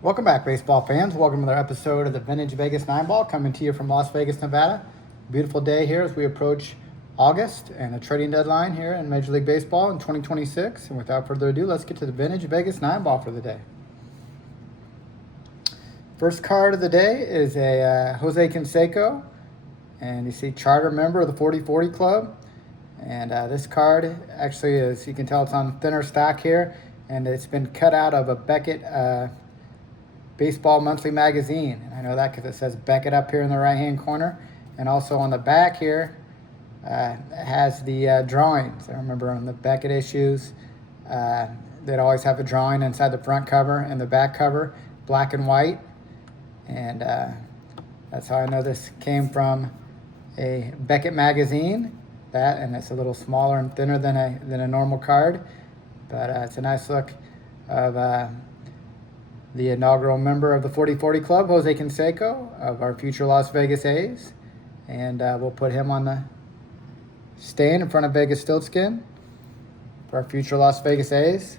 Welcome back, baseball fans. Welcome to another episode of the Vintage Vegas 9 Ball, coming to you from Las Vegas, Nevada. Beautiful day here as we approach August and the trading deadline here in Major League Baseball in 2026. And without further ado, let's get to the Vintage Vegas 9 Ball for the day. First card of the day is a Jose Canseco, and you see charter member of the 40-40 Club. And this card actually is, you can tell it's on thinner stock here, and it's been cut out of a Beckett Baseball Monthly magazine. And I know that because it says Beckett up here in the right-hand corner. And also on the back here, it has the drawings. I remember on the Beckett issues, they'd always have a drawing inside the front cover and the back cover, black and white. And that's how I know this came from a Beckett magazine. That, and it's a little smaller and thinner than a normal card. But it's a nice look of the inaugural member of the 40-40 Club, Jose Canseco, of our future Las Vegas A's. And we'll put him on the stand in front of VEGASTILTSKIN for our future Las Vegas A's.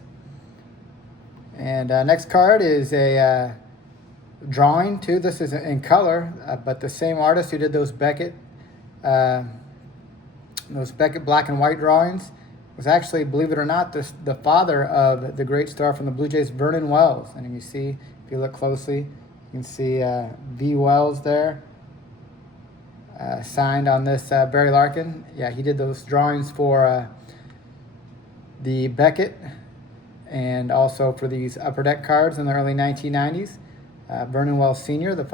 And next card is a drawing, too. This is in color, but the same artist who did those Beckett black and white drawings was actually, believe it or not, the father of the great star from the Blue Jays, Vernon Wells. And you see, if you look closely, you can see V. Wells there, signed on this Barry Larkin. Yeah, he did those drawings for the Beckett and also for these Upper Deck cards in the early 1990s. Vernon Wells Sr., the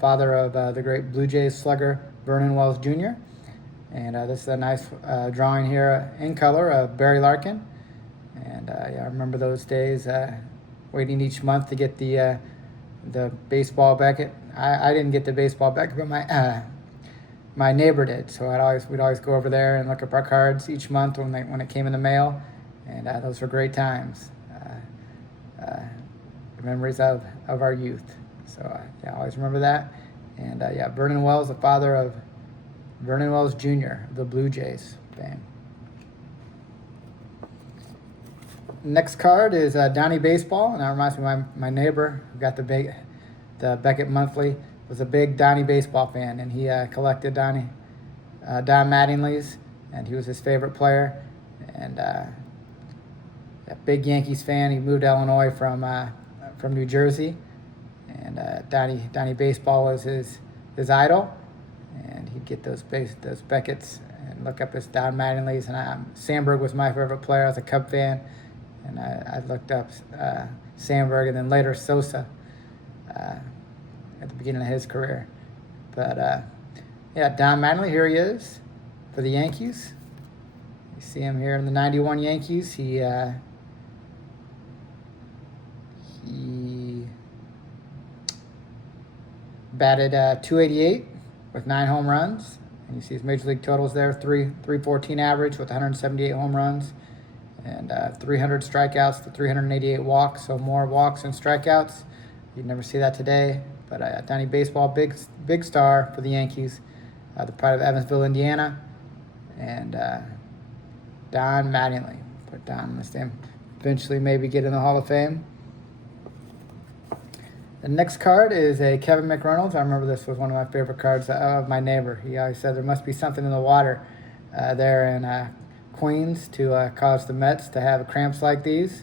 father of the great Blue Jays slugger, Vernon Wells Jr., and this is a nice drawing here in color of Barry Larkin. And yeah, I remember those days waiting each month to get the baseball Beckett. I didn't get the baseball Beckett, but my neighbor did. So we'd always go over there and look up our cards each month when it came in the mail. And those were great times. Memories of our youth. So yeah, I always remember that. And yeah, Vernon Wells, the father of Vernon Wells Jr., the Blue Jays fame. Next card is Donnie Baseball, and that reminds me of my neighbor who got the Beckett Monthly, was a big Donnie Baseball fan, and he collected Don Mattingly's, and he was his favorite player. And a big Yankees fan. He moved to Illinois from New Jersey, and Donnie Baseball was his idol. And he'd get those Beckett's and look up his Don Mattingly's. And Sandberg was my favorite player. I was a Cub fan, and I looked up Sandberg, and then later Sosa at the beginning of his career. But yeah, Don Mattingly, here he is for the Yankees. You see him here in the '91 Yankees. He batted .288 with 9 home runs. And you see his major league totals there, 314 average with 178 home runs and 300 strikeouts to 388 walks, so more walks than strikeouts. You'd never see that today. But Donnie Baseball, big star for the Yankees, the pride of Evansville, Indiana. And Don Mattingly, put Don on the stand. Eventually maybe get in the Hall of Fame. The next card is a Kevin McReynolds. I remember this was one of my favorite cards of my neighbor. He always said there must be something in the water there in Queens to cause the Mets to have cramps like these.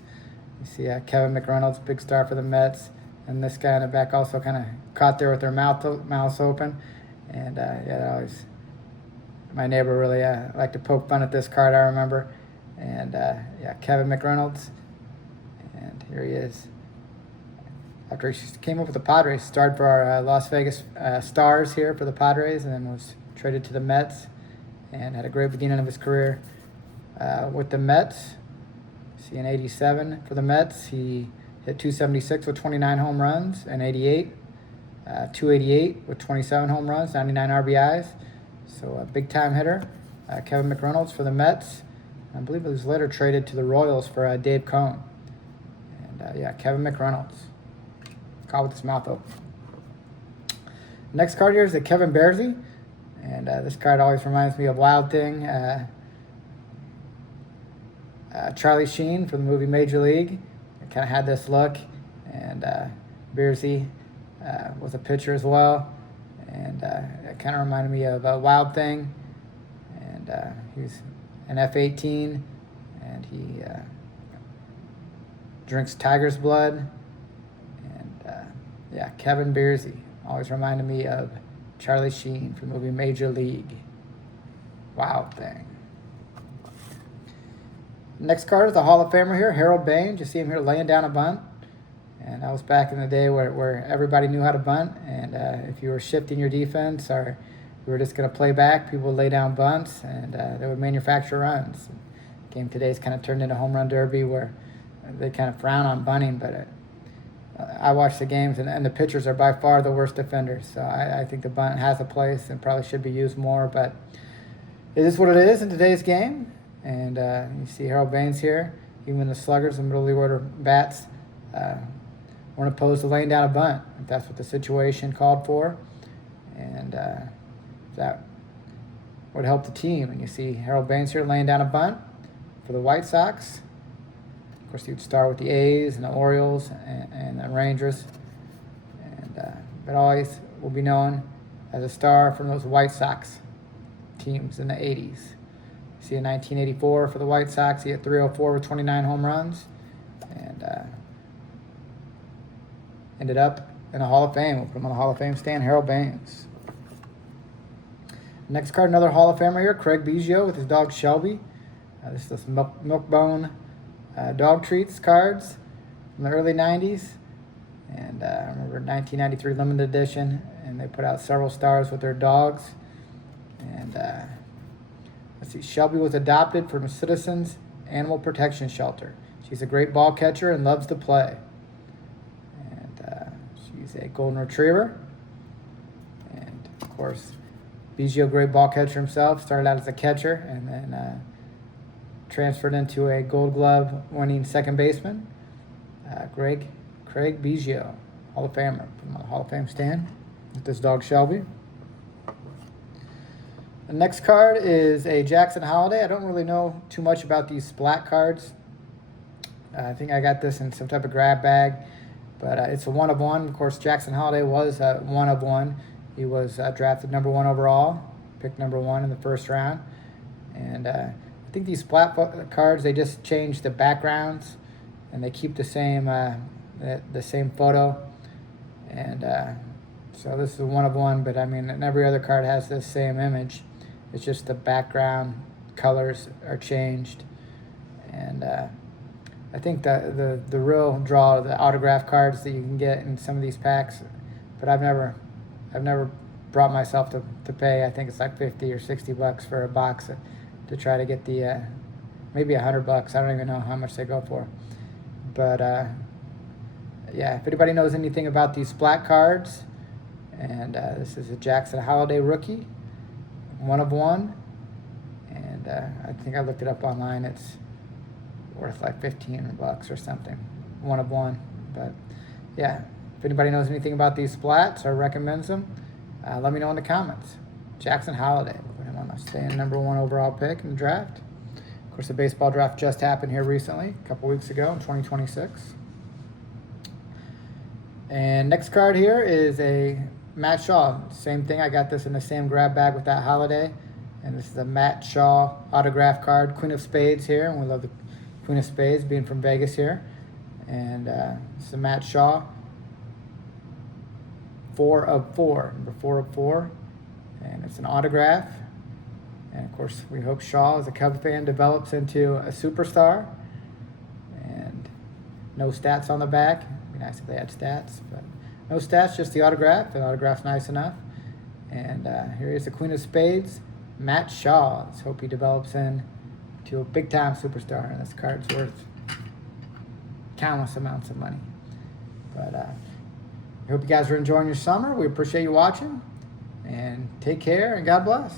You see Kevin McReynolds, big star for the Mets. And this guy in the back also kind of caught there with their mouths open. And yeah, always, my neighbor really liked to poke fun at this card, I remember. And yeah, Kevin McReynolds. And here he is. After he came up with the Padres, started for our Las Vegas Stars here for the Padres, and then was traded to the Mets, and had a great beginning of his career with the Mets. See, in '87 for the Mets, he hit .276 with 29 home runs, and '88, .288 with 27 home runs, 99 RBIs. So a big-time hitter. Kevin McReynolds for the Mets. I believe it was later traded to the Royals for Dave Cohn. And yeah, Kevin McReynolds. Caught with his mouth open. Next card here is the Kevin Bearsy. And this card always reminds me of Wild Thing. Charlie Sheen from the movie Major League. It kind of had this look. And Beersy was a pitcher as well, and it kind of reminded me of Wild Thing, and he's an F-18, and he drinks tiger's blood, and yeah, Kevin Beersy always reminded me of Charlie Sheen from the movie Major League. Wild Thing. Next card is the Hall of Famer here, Harold Baines. You see him here laying down a bunt. And that was back in the day where everybody knew how to bunt. And if you were shifting your defense or you were just going to play back, people would lay down bunts and they would manufacture runs. The game today's kind of turned into home run derby where they kind of frown on bunting. But I watch the games, and the pitchers are by far the worst defenders. So I think the bunt has a place and probably should be used more. But it is what it is in today's game. And you see Harold Baines here. Even the sluggers, the middle of the order bats, weren't opposed to laying down a bunt if that's what the situation called for. And that would help the team. And you see Harold Baines here laying down a bunt for the White Sox. Of course, he'd start with the A's and the Orioles and the Rangers. And but always will be known as a star from those White Sox teams in the 80s. See, in 1984 for the White Sox, he hit .304 with 29 home runs, and ended up in the Hall of Fame. We'll put him on the Hall of Fame stand, Harold Baines. Next card, another Hall of Famer here, Craig Biggio with his dog Shelby. This is Milkbone dog treats cards from the early 90s. And I remember 1993 limited edition, and they put out several stars with their dogs. And let's see, Shelby was adopted from a Citizens Animal Protection Shelter. She's a great ball catcher and loves to play. And she's a golden retriever. And of course, Biggio, great ball catcher himself, started out as a catcher and then transferred into a Gold Glove winning second baseman. Craig Biggio, Hall of Famer, put him on the Hall of Fame stand with this dog Shelby. The next card is a Jackson Holiday. I don't really know too much about these splat cards. I think I got this in some type of grab bag, but it's a 1 of 1. Of course, Jackson Holiday was 1 of 1. He was drafted number 1 overall, picked number 1 in the first round. And I think these splat cards, they just change the backgrounds and they keep the same photo. And so this is a 1 of 1, but I mean, and every other card has this same image. It's just the background colors are changed. And I think the real draw are the autograph cards that you can get in some of these packs, but I've never brought myself to pay. I think it's like $50 or $60 for a box to try to get the maybe $100. I don't even know how much they go for. But yeah, if anybody knows anything about these splat cards, and this is a Jackson Holiday rookie, 1 of 1, and I think I looked it up online. It's worth like $15 or something, 1 of 1. But yeah, if anybody knows anything about these splats or recommends them, let me know in the comments. Jackson Holiday, put him on my stand, number 1 overall pick in the draft. Of course, the baseball draft just happened here recently, a couple weeks ago in 2026. And next card here is a Matt Shaw. Same thing, I got this in the same grab bag with that Holiday. And this is a Matt Shaw autograph card, Queen of Spades here. And we love the Queen of Spades being from Vegas here. And this is a Matt Shaw, 4 of 4, number 4 of 4. And it's an autograph. And of course, we hope Shaw, as a Cub fan, develops into a superstar. And no stats on the back. It'd be nice if they had stats, but no stats, just the autograph. The autograph's nice enough. And here is the Queen of Spades, Matt Shaw. Let's hope he develops into a big-time superstar. And this card's worth countless amounts of money. But I hope you guys are enjoying your summer. We appreciate you watching. And take care, and God bless.